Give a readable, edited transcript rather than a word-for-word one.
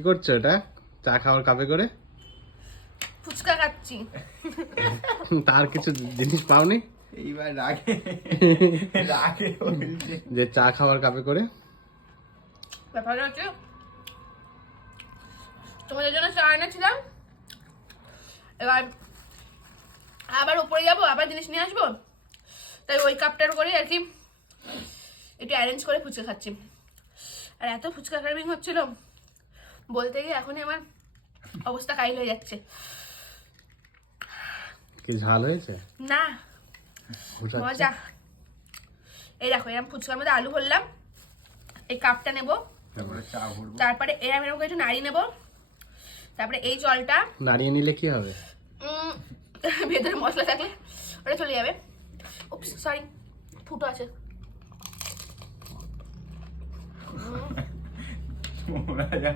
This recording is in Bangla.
কি করছো এটা? চা খাওয়ার কাপে করে? ফুচকা খাচ্ছি। তার কিছু জিনিস পাওনি? এইবার রাগে বলছে। যে চা খাওয়ার কাপে করে? ব্যাপারটা হচ্ছে তোমাদের জন্য চা এনেছিলাম, এবার আবার উপরে যাবো, আবার জিনিস নিয়ে আসবো, তাই ওই কাপটার করে আর কি একটু অ্যারেঞ্জ করে ফুচকা খাচ্ছি। আর এত ফুচকা ক্রাভিং হচ্ছিল, বলতে গিয়ে এখনই আমার অবস্থা কাহিল হয়ে যাচ্ছে। কি ঝাল হয়েছে? না, ঘুষাচ্ছে? মজা। এই দেখো, এরকম ফুচকার মধ্যে আলু ভরলাম, এই কাপটা নেবো, তারপরে চা ভরবো। তারপরে এরকম এরকম করে একটু নাড়িয়ে নেবো, তারপরে এই জলটা নাড়িয়ে নিলে কি হবে? ভেতরে মশলা থাকলে ওটা চলে যাবে। উপস, সরি, ফুটো আছে। ওরা যা